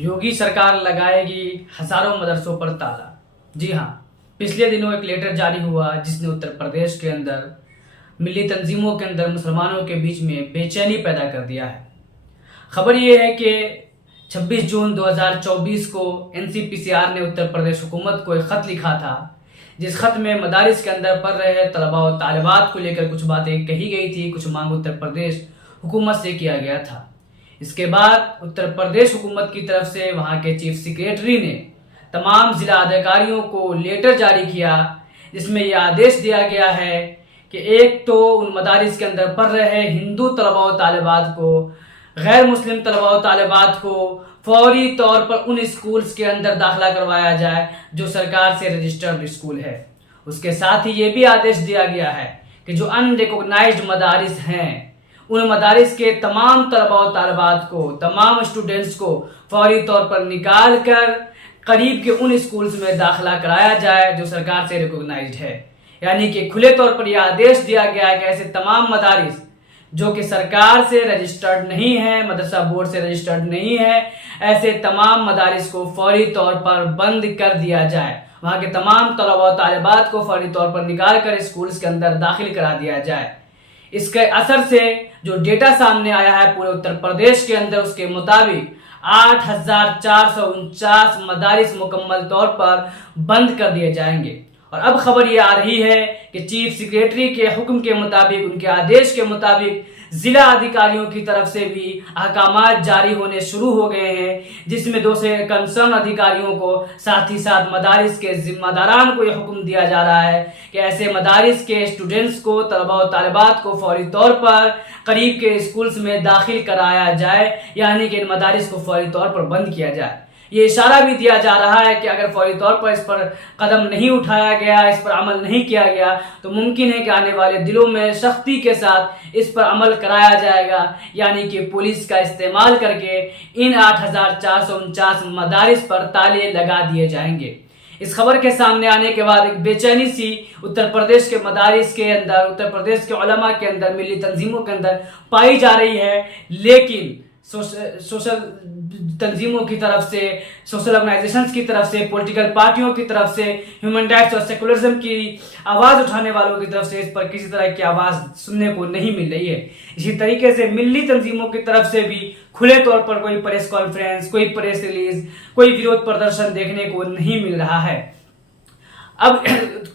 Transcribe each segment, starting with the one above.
योगी सरकार लगाएगी हजारों मदरसों पर ताला। जी हाँ, पिछले दिनों एक लेटर जारी हुआ जिसने उत्तर प्रदेश के अंदर मिली तंजीमों के अंदर मुसलमानों के बीच में बेचैनी पैदा कर दिया है। खबर ये है कि 26 जून 2024 को NCPCR ने उत्तर प्रदेश हुकूमत को एक ख़त लिखा था, जिस खत में मदारिस के अंदर पढ़ रहे तलबा और तालिबात को लेकर कुछ बातें कही गई थी, कुछ मांग उत्तर प्रदेश हुकूमत से किया गया था। इसके बाद उत्तर प्रदेश हुकूमत की तरफ से वहाँ के चीफ सेक्रेटरी ने तमाम ज़िला अधिकारियों को लेटर जारी किया, जिसमें यह आदेश दिया गया है कि एक तो उन मदारिस के अंदर पढ़ रहे हिंदू तलबा और तालिबात को, गैर मुस्लिम तलबा और तालिबात को फौरी तौर पर उन स्कूल्स के अंदर दाखिला करवाया जाए जो सरकार से रजिस्टर्ड स्कूल है। उसके साथ ही ये भी आदेश दिया गया है कि जो अनरिकॉग्नाइज्ड मदारिस हैं, उन मदारिस के तमाम तलबा और तालिबात को, तमाम स्टूडेंट्स को फौरी तौर पर निकाल कर करीब के उन स्कूल्स में दाखिला कराया जाए जो सरकार से रिकॉग्नाइज्ड है। यानी कि खुले तौर पर यह आदेश दिया गया है कि ऐसे तमाम मदारिस जो कि सरकार से रजिस्टर्ड नहीं है, मदरसा बोर्ड से रजिस्टर्ड नहीं है, ऐसे तमाम मदारिस को फौरी तौर पर बंद कर दिया जाए। वहाँ के तमाम तलबा और तालिबात को फौरी तौर पर निकाल कर स्कूल्स के अंदर दाखिल करा दिया जाए। इसके असर से जो डेटा सामने आया है पूरे उत्तर प्रदेश के अंदर, उसके मुताबिक 8,449 मदारिस मुकम्मल तौर पर बंद कर दिए जाएंगे। और अब खबर ये आ रही है कि चीफ सेक्रेटरी के हुक्म के मुताबिक, उनके आदेश के मुताबिक जिला अधिकारियों की तरफ से भी अहकामात जारी होने शुरू हो गए हैं, जिसमें 2 से कंसर्न अधिकारियों को साथ ही साथ मदारिस के जिम्मेदारान को यह हुक्म दिया जा रहा है कि ऐसे मदारिस के स्टूडेंट्स को, तलबा और तालिबात को फौरी तौर पर करीब के स्कूल्स में दाखिल कराया जाए, यानी कि इन मदारिस को फौरी तौर पर बंद किया जाए। ये इशारा भी दिया जा रहा है कि अगर फौरी तौर पर इस पर कदम नहीं उठाया गया, इस पर अमल नहीं किया गया, तो मुमकिन है कि आने वाले दिनों में सख्ती के साथ इस पर अमल कराया जाएगा, यानी कि पुलिस का इस्तेमाल करके इन 8,449 मदारिस पर ताले लगा दिए जाएंगे। इस खबर के सामने आने के बाद एक बेचैनी सी उत्तर प्रदेश के मदारिस के अंदर, उत्तर प्रदेश के उलमा के अंदर, मिली तंजीमों के अंदर पाई जा रही है। लेकिन सोशल तंजीमों की तरफ से, सोशल ऑर्गेनाइजेशंस की तरफ से, पॉलिटिकल पार्टियों की तरफ से, ह्यूमन राइट्स और सेकुलरिज्म की आवाज़ उठाने वालों की तरफ से इस पर किसी तरह की आवाज़ सुनने को नहीं मिल रही है। इसी तरीके से मिली तंजीमों की तरफ से भी खुले तौर पर कोई प्रेस कॉन्फ्रेंस, कोई प्रेस रिलीज, कोई विरोध प्रदर्शन देखने को नहीं मिल रहा है। अब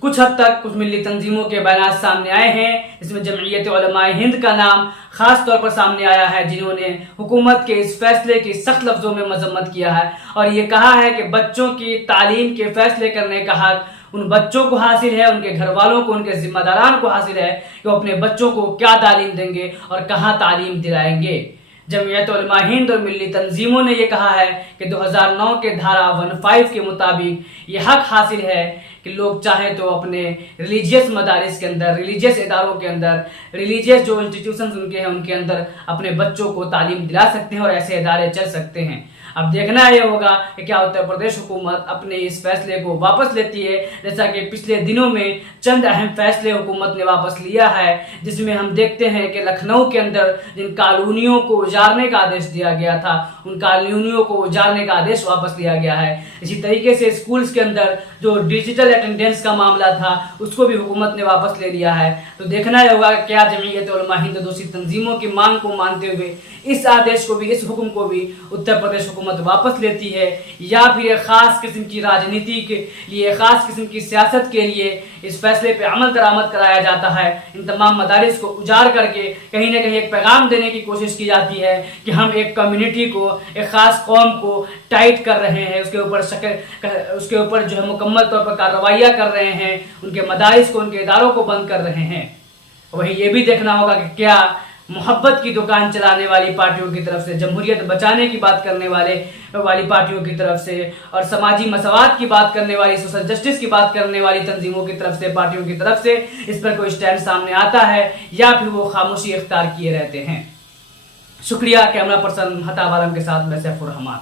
कुछ हद तक कुछ मिली तंजीमों के बयान सामने आए हैं, इसमें जमईयत उलमाए हिंद का नाम खास तौर पर सामने आया है, जिन्होंने हुकूमत के इस फैसले की सख्त लफ्जों में मजम्मत किया है और ये कहा है कि बच्चों की तालीम के फैसले करने का हक उन बच्चों को हासिल है, उनके घर वालों को, उनके जिम्मेदारान को हासिल है कि वो अपने बच्चों को क्या तालीम देंगे और कहाँ तालीम दिलाएंगे। जमईयत उलमा हिंद और मिली तंजीमों ने यह कहा है कि 2009 के धारा 15 के मुताबिक ये हक हासिल है कि लोग चाहें तो अपने रिलीजियस मदारिस के अंदर, रिलीजियस इदारों के अंदर, रिलीजियस जो इंस्टीट्यूशंस उनके हैं उनके अंदर अपने बच्चों को तालीम दिला सकते हैं और ऐसे इदारे चल सकते हैं। अब देखना यह होगा कि क्या उत्तर प्रदेश हुकूमत अपने इस फैसले को वापस लेती है, जैसा कि पिछले दिनों में चंद अहम फैसले हुकूमत ने वापस लिया है, जिसमें हम देखते हैं कि लखनऊ के अंदर जिन कॉलोनियों को उजाड़ने का आदेश दिया गया था, उन कॉलोनियों को उजाड़ने का आदेश वापस लिया गया है। इसी तरीके से स्कूल्स के अंदर जो डिजिटल अटेंडेंस का मामला था उसको भी हुकूमत ने वापस ले लिया है। तो देखना यह होगा क्या जमईयत उलमा हिंद दूसरी तंजीमों की मांग को मानते हुए इस आदेश को भी, इस हुक्म को भी उत्तर प्रदेश हुकूमत वापस लेती है, या फिर एक खास किस्म की राजनीति के लिए, खास किस्म की सियासत के लिए इस फैसले पे अमल दरामद कराया जाता है। इन तमाम मदारिस को उजाड़ करके कहीं ना कहीं एक पैगाम देने की कोशिश की जाती है कि हम एक कम्युनिटी को, एक खास कौम को टाइट कर रहे हैं, उसके ऊपर जो है मुकम्मल तौर पर कार्रवाइयाँ कर रहे हैं, उनके मदारिस को, उनके इदारों को बंद कर रहे हैं। वहीं ये भी देखना होगा कि क्या मोहब्बत की दुकान चलाने वाली पार्टियों की तरफ से, जमहूरियत बचाने की बात करने वाली पार्टियों की तरफ से और समाजी मसवात की बात करने वाली, सोशल जस्टिस की बात करने वाली तंजीमों की तरफ से, पार्टियों की तरफ से इस पर कोई स्टैंड सामने आता है या फिर वो खामोशी इख्तियार किए रहते हैं। शुक्रिया। कैमरा पर्सन महताब आलम के साथ मैं सैफुर रहमान।